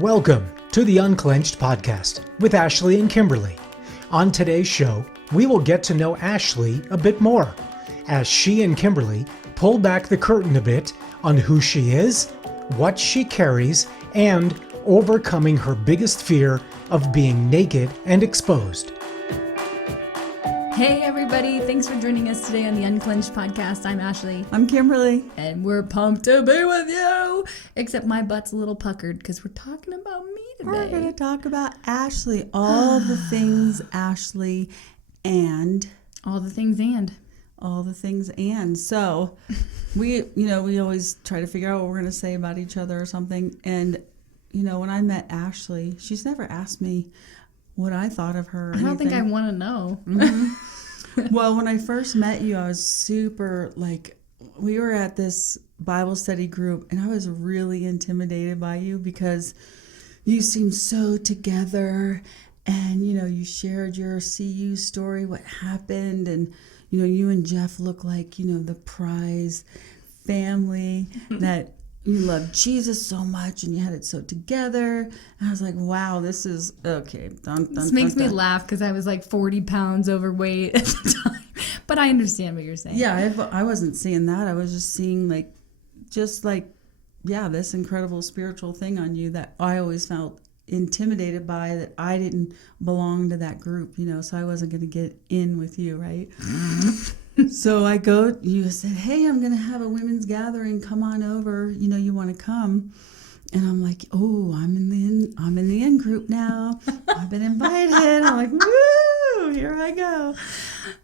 Welcome to the Unclenched podcast with Ashley and Kimberley. On today's show, we will get to know Ashley a bit more as she and Kimberley pull back the curtain a bit on who she is, what she carries, and overcoming her biggest fear of being naked and exposed. Hey everybody, thanks for joining us today on the Unclenched podcast. I'm Ashley. I'm Kimberly. And we're pumped to be with you. Except my butt's a little puckered because we're talking about me today. We're going to talk about Ashley. All the things Ashley and... All the things and. All the things and. So we always try to figure out what we're going to say about each other or something. And, when I met Ashley, she's never asked me what I thought of her. I don't think I want to know. Mm-hmm. Well, when I first met you, I was super, we were at this Bible study group, and I was really intimidated by you because you seemed so together, and, you shared your CU story, what happened, and, you and Jeff look like, the prize family that you loved Jesus so much and you had it so together. And I was like, wow, this is okay. This makes me laugh because I was like 40 pounds overweight at the time. But I understand what you're saying. Yeah, I wasn't seeing that. I was just seeing this incredible spiritual thing on you that I always felt intimidated by, that I didn't belong to that group, so I wasn't going to get in with you, right? So you said, hey, I'm going to have a women's gathering. Come on over. You want to come? And I'm like, oh, I'm in the in group now. I've been invited. I'm like, woo, here I go.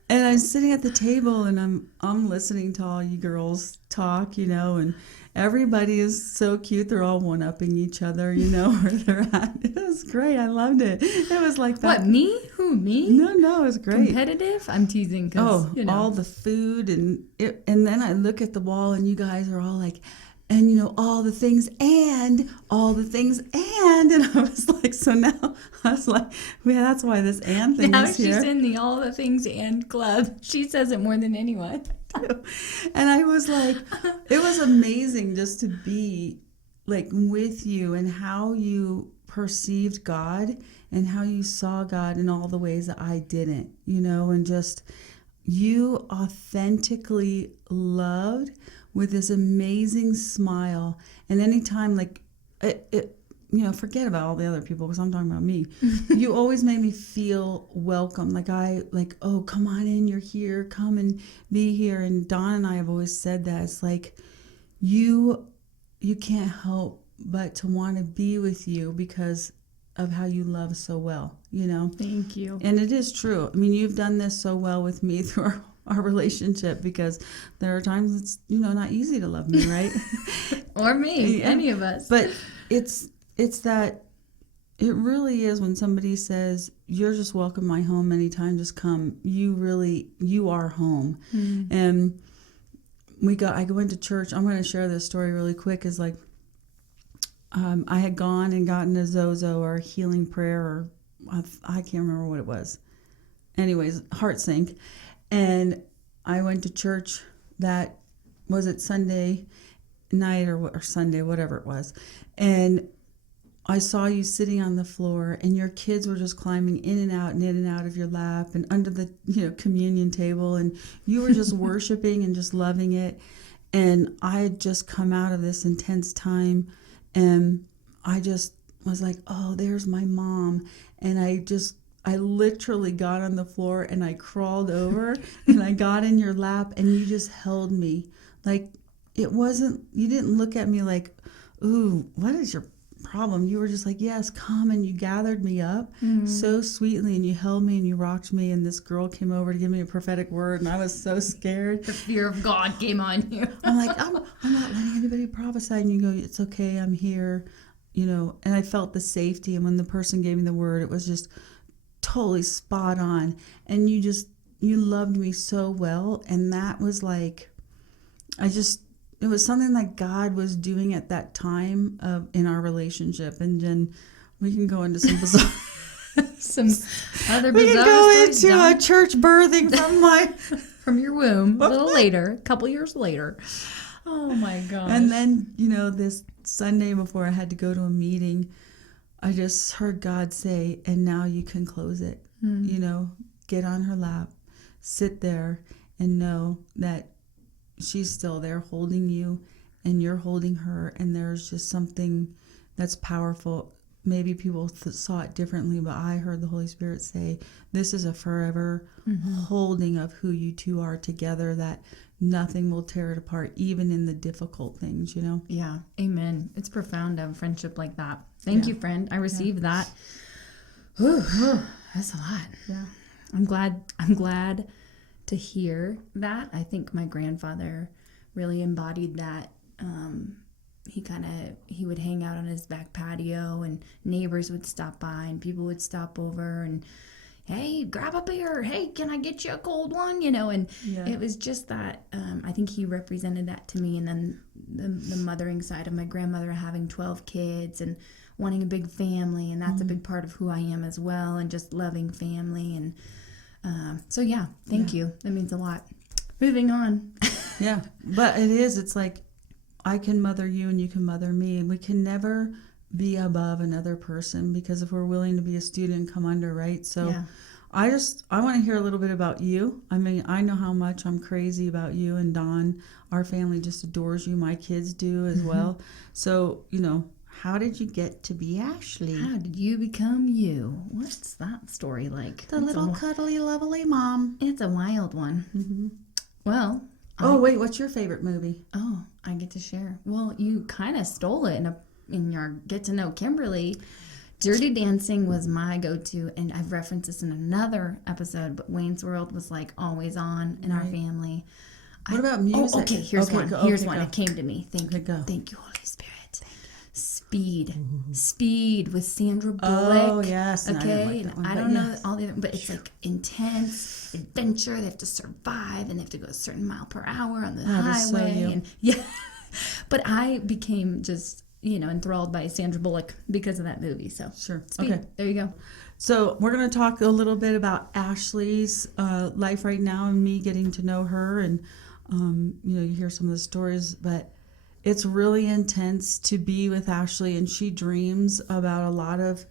And I'm sitting at the table and I'm listening to all you girls talk, and everybody is so cute. They're all one-upping each other, where they're at. It was great. I loved it. It was like that. What, me? Who, me? No, it was great. Competitive? I'm teasing. All the food. And then I look at the wall and you guys are all like, and all the things and all the things and I was like, so now I was like, yeah, that's why this and thing now is here. Now she's in the all the things and club. She says it more than anyone. And I was like, it was amazing just to be with you and how you perceived God and how you saw God in all the ways that I didn't, and just you authentically loved with this amazing smile. And anytime forget about all the other people because I'm talking about me. You always made me feel welcome. Oh, come on in, you're here, come and be here. And Dawn and I have always said that. It's like you can't help but to want to be with you because of how you love so well, Thank you. And it is true. I mean, you've done this so well with me through our relationship because there are times it's, not easy to love me, right? Or me, any of us. But it's that it really is when somebody says, you're just welcome my home anytime, just come. You are home. Mm. And I go into church. I'm going to share this story really quick. Is I had gone and gotten a Zozo or a healing prayer, or I can't remember what it was. Anyways, heart sync. And I went to church was it Sunday night or Sunday, whatever it was. And I saw you sitting on the floor and your kids were just climbing in and out of your lap and under the, communion table. And you were just worshiping and just loving it. And I had just come out of this intense time and I just was like, oh, there's my mom. And I literally got on the floor and I crawled over and I got in your lap and you just held me. You didn't look at me like, ooh, what is your problem? You were just like, yes, come. And you gathered me up so sweetly and you held me and you rocked me. And this girl came over to give me a prophetic word and I was so scared. The fear of God came on you. I'm like, I'm not letting anybody prophesy. And you go, it's okay, I'm here. And I felt the safety. And when the person gave me the word, it was just totally spot on. And you loved me so well. And that was it was something that God was doing at that time in our relationship. And then we can go into some bizarre some other bizarre we can go stories, into a church birthing from your womb a little later, a couple years later. Oh my gosh. And then, this Sunday before I had to go to a meeting, I just heard God say, and now you can close it. You know, get on her lap, sit there, and know that she's still there holding you, and you're holding her, and there's just something that's powerful. Maybe people saw it differently, but I heard the Holy Spirit say, this is a forever holding of who you two are together, that nothing will tear it apart, even in the difficult things, you know? Yeah. Amen. It's profound to have a friendship like that. Thank you, friend. I received that. Whew, that's a lot. Yeah. I'm glad to hear that. I think my grandfather really embodied that. He would hang out on his back patio, and neighbors would stop by, and people would stop over, and hey, grab a beer. Hey, can I get you a cold one? You know, and it was just that. I think he represented that to me. And then the mothering side of my grandmother, having 12 kids and wanting a big family, and that's a big part of who I am as well, and just loving family. And so thank you. That means a lot. Moving on. Yeah, but it's like, I can mother you and you can mother me, and we can never be above another person, because if we're willing to be a student and come under, right? So I want to hear a little bit about you. I mean, I know how much I'm crazy about you and Dawn. Our family just adores you. My kids do as well. So, you know, how did you get to be Ashley? How did you become you? What's that story like? The little cuddly, lovely mom. It's a wild one. Mm-hmm. Well. Wait, what's your favorite movie? Oh, I get to share. Well, you kind of stole it in your Get to Know Kimberly. Dirty Dancing was my go-to, and I've referenced this in another episode, but Wayne's World was like always on in our family. What about music? Oh, okay, here's one. Here's one. It came to me. Thank you. Thank you, Holy Spirit. Speed with Sandra Bullock. Oh, yes. Okay, I don't know all the other, but it's like intense adventure. They have to survive, and they have to go a certain mile per hour on the highway. But I became just, enthralled by Sandra Bullock because of that movie. So sure. Speed. Okay, there you go. So we're going to talk a little bit about Ashley's life right now, and me getting to know her, and you hear some of the stories, but it's really intense to be with Ashley, and she dreams about a lot of,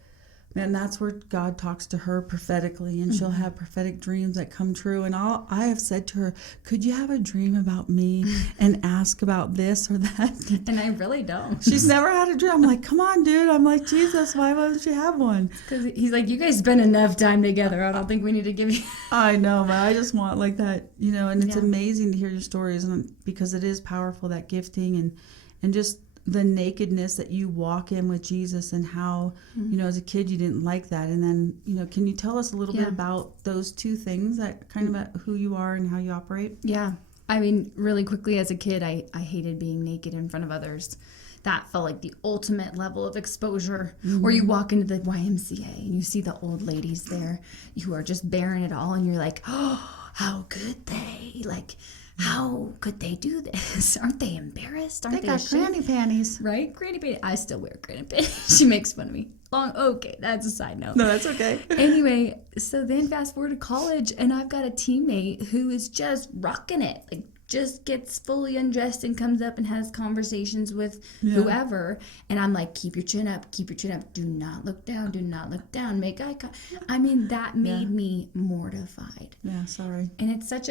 and that's where God talks to her prophetically, and she'll have prophetic dreams that come true. And I have said to her, could you have a dream about me and ask about this or that? And I really don't. She's never had a dream. I'm like, come on, dude. I'm like, Jesus, why wouldn't you have one? Because he's like, you guys spend enough time together. I don't think we need to give you. I know, but I just want like that, and it's amazing to hear your stories, and because it is powerful, that gifting and just the nakedness that you walk in with Jesus, and how, as a kid you didn't like that. And then, can you tell us a little bit about those two things, that kind of about who you are and how you operate? Yeah. I mean, really quickly, as a kid, I hated being naked in front of others. That felt like the ultimate level of exposure. Or you walk into the YMCA and you see the old ladies there who are just bearing it all, and you're like, oh, how could they? Like, how could they do this? Aren't they embarrassed? Aren't they got ashamed? granny panties. Right? Granny panties. I still wear granny panties. She makes fun of me. Okay, that's a side note. No, that's okay. Anyway, so then fast forward to college, and I've got a teammate who is just rocking it. Like, just gets fully undressed and comes up and has conversations with whoever. And I'm like, keep your chin up, keep your chin up. Do not look down, do not look down. Make eye contact. I mean, that made me mortified. Yeah, sorry. And it's such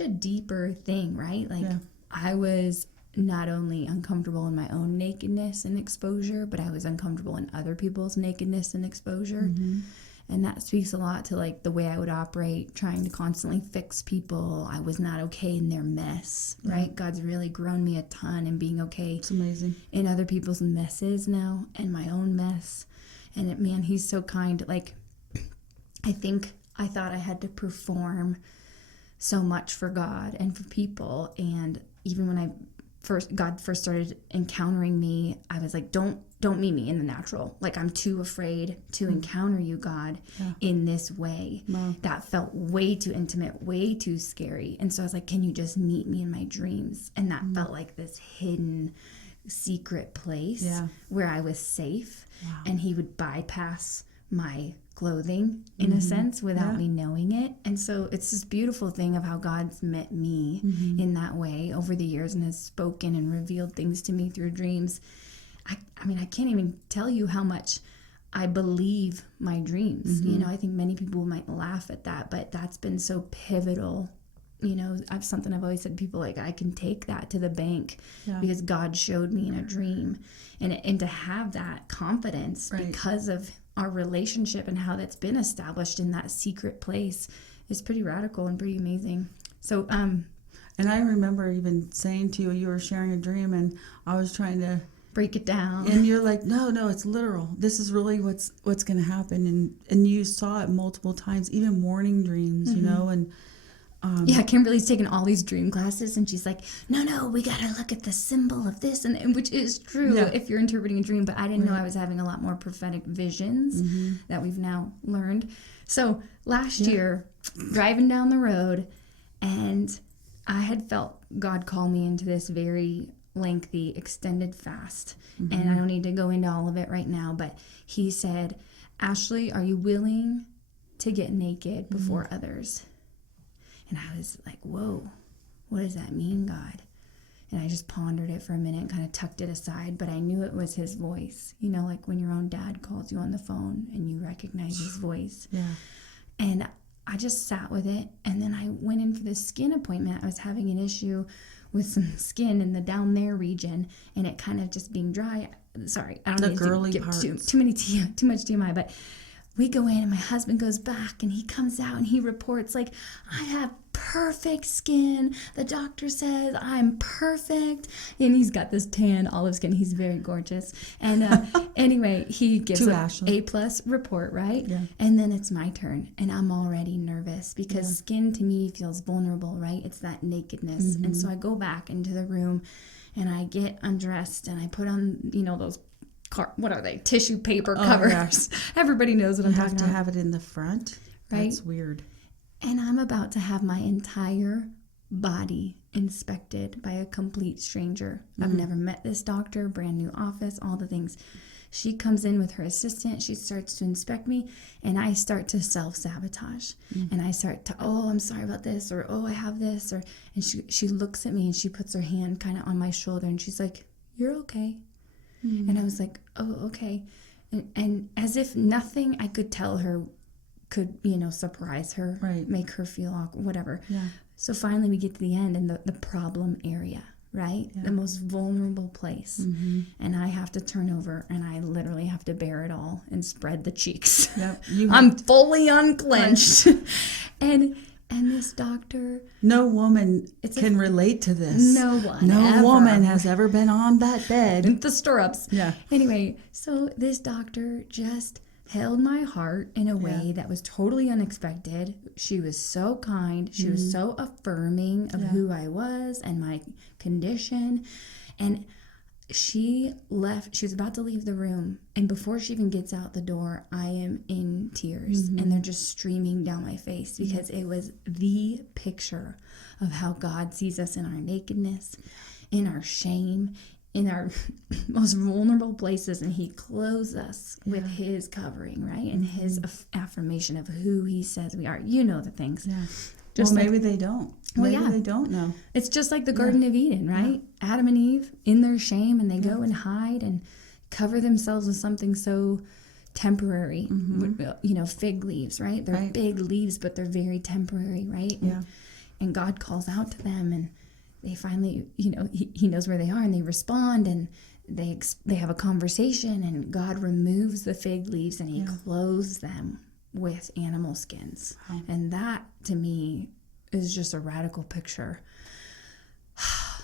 a deeper thing, right? Like, I was not only uncomfortable in my own nakedness and exposure, but I was uncomfortable in other people's nakedness and exposure. And that speaks a lot to like the way I would operate, trying to constantly fix people. I was not okay in their mess, right? God's really grown me a ton in being okay. It's amazing. In other people's messes now, and my own mess. And man, he's so kind. Like, I thought I had to perform so much for God and for people. And even when God first started encountering me, I was like, don't meet me in the natural. Like, I'm too afraid to encounter you, God, in this way. Wow. That felt way too intimate, way too scary. And so I was like, can you just meet me in my dreams? And that felt like this hidden, secret place where I was safe. Wow. And he would bypass my clothing in a sense without me knowing it. And so it's this beautiful thing of how God's met me in that way over the years, and has spoken and revealed things to me through dreams. I mean, I can't even tell you how much I believe my dreams. You know, I think many people might laugh at that, but that's been so pivotal. You know, something I've always said to people, like, I can take that to the bank because God showed me in a dream. And to have that confidence because of our relationship and how that's been established in that secret place is pretty radical and pretty amazing. So, and I remember even saying to you, you were sharing a dream, and I was trying to break it down. And you're like, no, it's literal. This is really what's going to happen. And you saw it multiple times, even morning dreams, you know, and yeah, Kimberly's taken all these dream classes, and she's like, no, we got to look at the symbol of this, and which is true if you're interpreting a dream, but I didn't know I was having a lot more prophetic visions that we've now learned. So last year, driving down the road, and I had felt God call me into this very lengthy, extended fast, and I don't need to go into all of it right now, but he said, Ashley, are you willing to get naked before others? And I was like, whoa, what does that mean, God? And I just pondered it for a minute and kind of tucked it aside, but I knew it was his voice. You know, like when your own dad calls you on the phone and you recognize his voice. Yeah. And I just sat with it, and then I went in for this skin appointment. I was having an issue with some skin in the down there region, and it kind of just being dry. Sorry, I don't need to give too much TMI, but we go in, and my husband goes back, and he comes out, and he reports, like, I have perfect skin. The doctor says I'm perfect. And he's got this tan olive skin. He's very gorgeous. And anyway, he gives an A+ report, right? Yeah. And then it's my turn, and I'm already nervous because skin to me feels vulnerable, right? It's that nakedness. And so I go back into the room, and I get undressed, and I put on, you know, those what are they? Tissue paper covers. Yeah. Everybody knows what I'm talking about. You have to have it in the front. Right? That's weird. And I'm about to have my entire body inspected by a complete stranger. I've never met this doctor, brand new office, all the things. She comes in with her assistant. She starts to inspect me, and I start to self-sabotage. And I start to, I'm sorry about this, or, I have this. And she looks at me, and she puts her hand kind of on my shoulder, and she's like, you're okay. And I was like, oh, okay. And as if nothing I could tell her could, you know, surprise her, make her feel awkward, whatever. Yeah. So finally we get to the end, and the problem area, right? Yeah. The most vulnerable place. And I have to turn over, and I literally have to bear it all and spread the cheeks. Yep. I'm fully unclenched. And this doctor... No woman can relate to this. No one No woman has ever been on that bed. In the stirrups. Yeah. Anyway, so this doctor just held my heart in a way that was totally unexpected. She was so kind. She was so affirming of who I was and my condition. And she left. She was about to leave the room, and before she even gets out the door, I am in tears, and they're just streaming down my face because it was the picture of how God sees us in our nakedness, in our shame, in our most vulnerable places, and he clothes us with his covering, right? And his affirmation of who he says we are. You know the things. Yeah. Just maybe they don't. Maybe they don't know. It's just like the Garden of Eden, right? Yeah. Adam and Eve in their shame, and they go and hide and cover themselves with something so temporary. You know, fig leaves, right? They're big leaves, but they're very temporary, right? And God calls out to them, and they finally, you know, he knows where they are, and they respond, and they have a conversation, and God removes the fig leaves, and he clothes them with animal skins. And that to me is just a radical picture.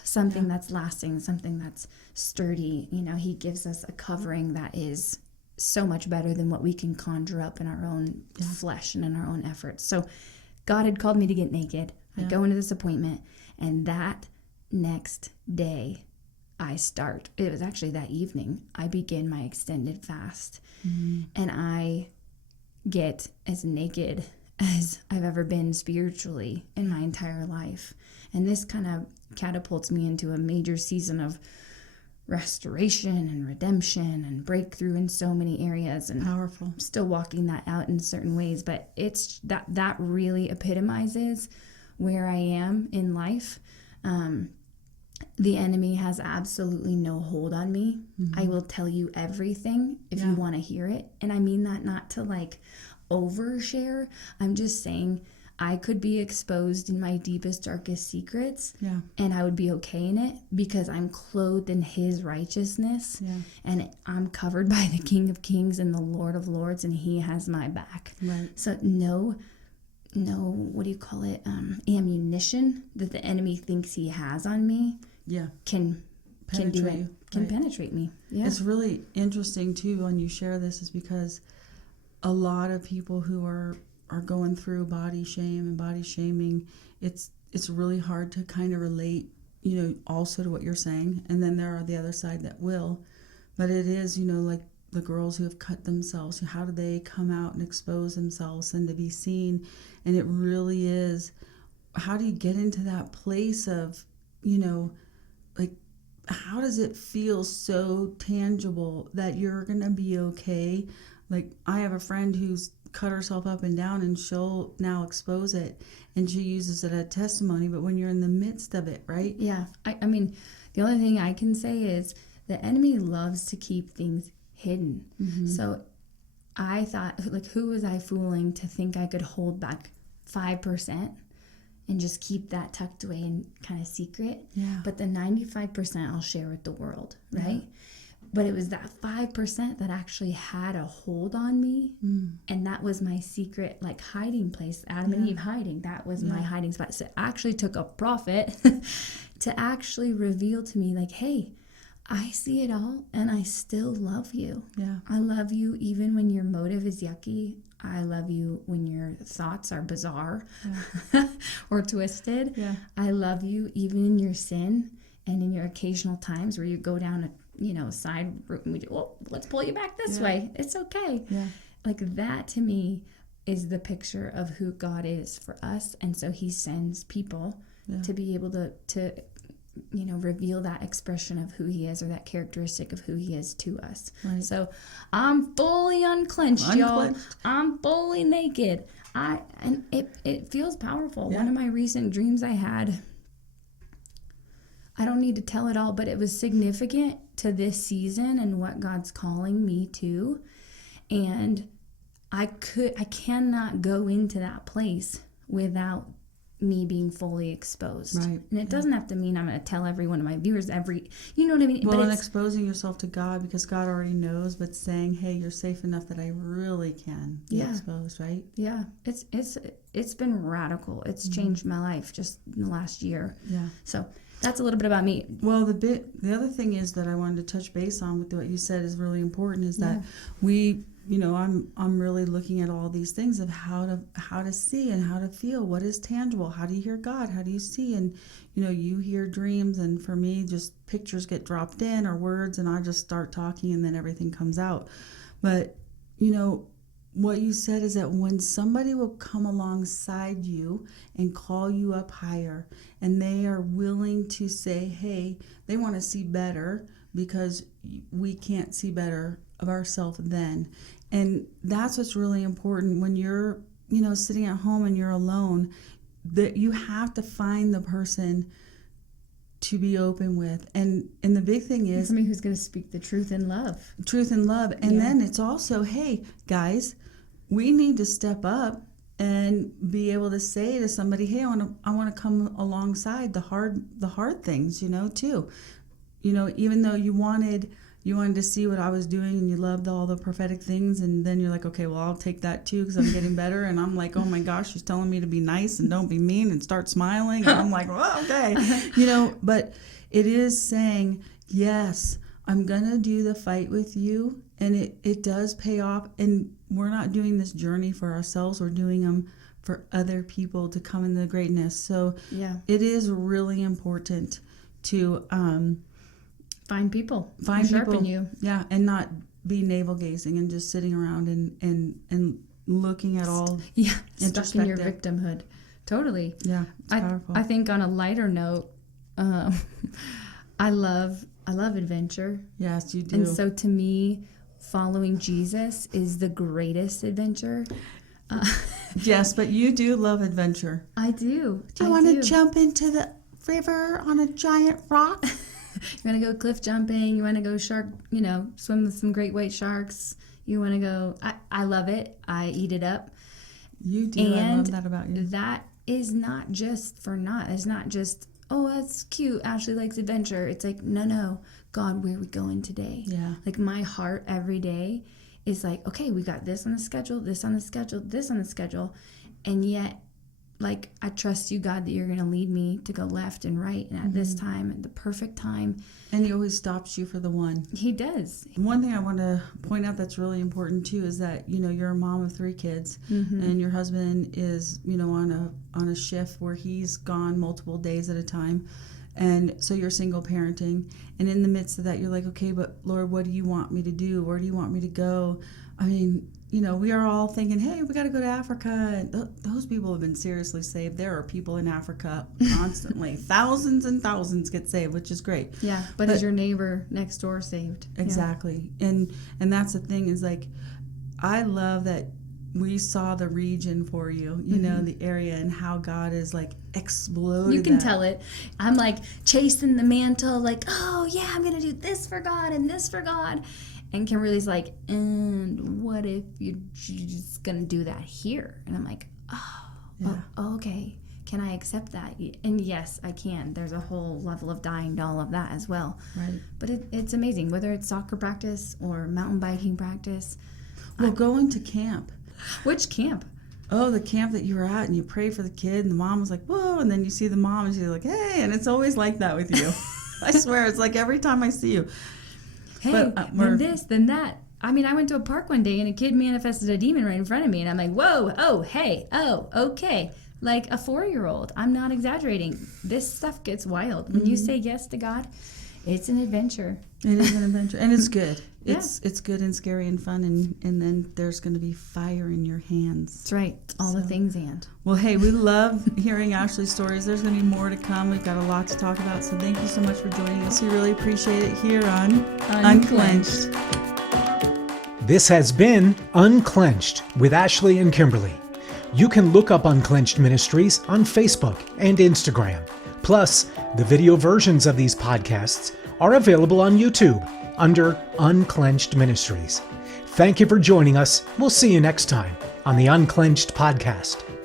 Something that's lasting, something that's sturdy. You know, he gives us a covering that is so much better than what we can conjure up in our own flesh and in our own efforts. So God had called me to get naked. I go into this appointment, and that next day it was actually that evening, I begin my extended fast. And I get as naked as I've ever been spiritually in my entire life. And this kind of catapults me into a major season of restoration and redemption and breakthrough in so many areas. And powerful. I'm still walking that out in certain ways, but it's that really epitomizes where I am in life. the enemy has absolutely no hold on me. Mm-hmm. I will tell you everything if you want to hear it. And I mean that not to like overshare. I'm just saying I could be exposed in my deepest, darkest secrets, and I would be okay in it because I'm clothed in his righteousness, and I'm covered by the King of Kings and the Lord of Lords, and he has my back. Right. So no, what do you call it? Ammunition that the enemy thinks he has on me can do it. Can penetrate me. Yeah. It's really interesting too when you share this, is because a lot of people who are going through body shame and body shaming, it's really hard to kind of relate, also to what you're saying. And then there are the other side that will. But it is, like the girls who have cut themselves, how do they come out and expose themselves and to be seen? And it really is, how do you get into that place of, like, how does it feel so tangible that you're going to be okay? Like, I have a friend who's cut herself up and down, and she'll now expose it, and she uses it as a testimony. But when you're in the midst of it, right? Yeah. I mean, the only thing I can say is the enemy loves to keep things hidden. Mm-hmm. So I thought, like, who was I fooling to think I could hold back 5% and just keep that tucked away and kind of secret? Yeah. But the 95% I'll share with the world, right? Yeah. But it was that 5% that actually had a hold on me. And that was my secret, like, hiding place. Adam and Eve hiding. That was my hiding spot. So it actually took a prophet to actually reveal to me, like, hey, I see it all and I still love you. Yeah. I love you even when your motive is yucky. I love you when your thoughts are bizarre or twisted. Yeah. I love you even in your sin and in your occasional times where you go down a side route and we do, well, let's pull you back this way. It's okay. Yeah. Like, that to me is the picture of who God is for us. And so he sends people to be able to reveal that expression of who he is, or that characteristic of who he is to us. Right. So I'm fully unclenched, y'all. I'm fully naked. And it feels powerful. Yeah. One of my recent dreams I had, I don't need to tell it all, but it was significant to this season and what God's calling me to. And I cannot go into that place without me being fully exposed. Right. And it doesn't have to mean I'm going to tell every one of my viewers you know what I mean? Well, but and exposing yourself to God, because God already knows, but saying, hey, you're safe enough that I really can be exposed, right? Yeah. It's been radical. It's changed my life just in the last year. Yeah. So that's a little bit about me. Well, the other thing is that I wanted to touch base on with what you said is really important, is that we, I'm really looking at all these things of how to see and how to feel. What is tangible? How do you hear God? How do you see? And, you hear dreams, and for me, just pictures get dropped in or words, and I just start talking, and then everything comes out. But, what you said is that when somebody will come alongside you and call you up higher, and they are willing to say, hey, they want to see better because we can't see better of ourselves then. And that's what's really important when you're, sitting at home and you're alone, that you have to find the person to be open with. And the big thing is somebody who's going to speak the truth in love. And then it's also, hey, guys, we need to step up and be able to say to somebody, hey, I want to come alongside the hard things, too. Even though you wanted to see what I was doing and you loved all the prophetic things, and then you're like, okay, well, I'll take that too because I'm getting better. And I'm like, oh my gosh, she's telling me to be nice and don't be mean and start smiling. And I'm like, well, okay. But it is saying, yes, I'm going to do the fight with you. And it does pay off. And we're not doing this journey for ourselves. We're doing them for other people to come into greatness. So it is really important to find people sharpen you. Yeah, and not be navel gazing and just sitting around and looking at all stuck in your victimhood. Totally. Yeah, it's powerful. I think on a lighter note, I love adventure. Yes, you do. And so to me, following Jesus is the greatest adventure. Yes, but you do love adventure. I do. Do you want to jump into the river on a giant rock. You want to go cliff jumping. You want to go swim with some great white sharks. You want to go. I love it. I eat it up. You do. And I love that about you. That is not just for naught. It's not just, oh, that's cute. Ashley likes adventure. It's like, no, God, where are we going today? Yeah. Like my heart every day is like, okay, we got this on the schedule, this on the schedule, this on the schedule. And yet, like, I trust you, God, that you're going to lead me to go left and right. And at this time, at the perfect time. And he always stops you for the one. He does. One thing I want to point out that's really important, too, is that, you're a mom of 3 kids. And your husband is, on a shift where he's gone multiple days at a time. And so you're single parenting. And in the midst of that, you're like, okay, but Lord, what do you want me to do? Where do you want me to go? I mean, we are all thinking, hey, we got to go to Africa. And those people have been seriously saved. There are people in Africa constantly. Thousands and thousands get saved, which is great. Yeah, but is your neighbor next door saved? Exactly. Yeah. And that's the thing is, like, I love that we saw the region for you, the area, and how God is, like, exploded. You can tell it. I'm, like, chasing the mantle, like, oh, yeah, I'm going to do this for God and this for God. And Kimberly's like, and what if you're just going to do that here? And I'm like, okay. Can I accept that? And yes, I can. There's a whole level of dying to all of that as well. Right. But it's amazing, whether it's soccer practice or mountain biking practice. Well, going to camp. Which camp? Oh, the camp that you were at, and you prayed for the kid, and the mom was like, whoa, and then you see the mom, and she's like, hey, and it's always like that with you. I swear, it's like every time I see you. Hey, then this, then that. I mean, I went to a park one day, and a kid manifested a demon right in front of me, and I'm like, whoa, oh, hey, oh, okay. Like a 4-year-old. I'm not exaggerating. This stuff gets wild. When you say yes to God, it's an adventure. It is an adventure, and it's good. Yeah. It's good and scary and fun, and then there's going to be fire in your hands. That's right. All the things and. Well, hey, we love hearing Ashley's stories. There's going to be more to come. We've got a lot to talk about, so thank you so much for joining us. We really appreciate it here on Unclenched. This has been Unclenched with Ashley and Kimberley. You can look up Unclenched Ministries on Facebook and Instagram. Plus, the video versions of these podcasts are available on YouTube under Unclenched Ministries. Thank you for joining us. We'll see you next time on the Unclenched Podcast.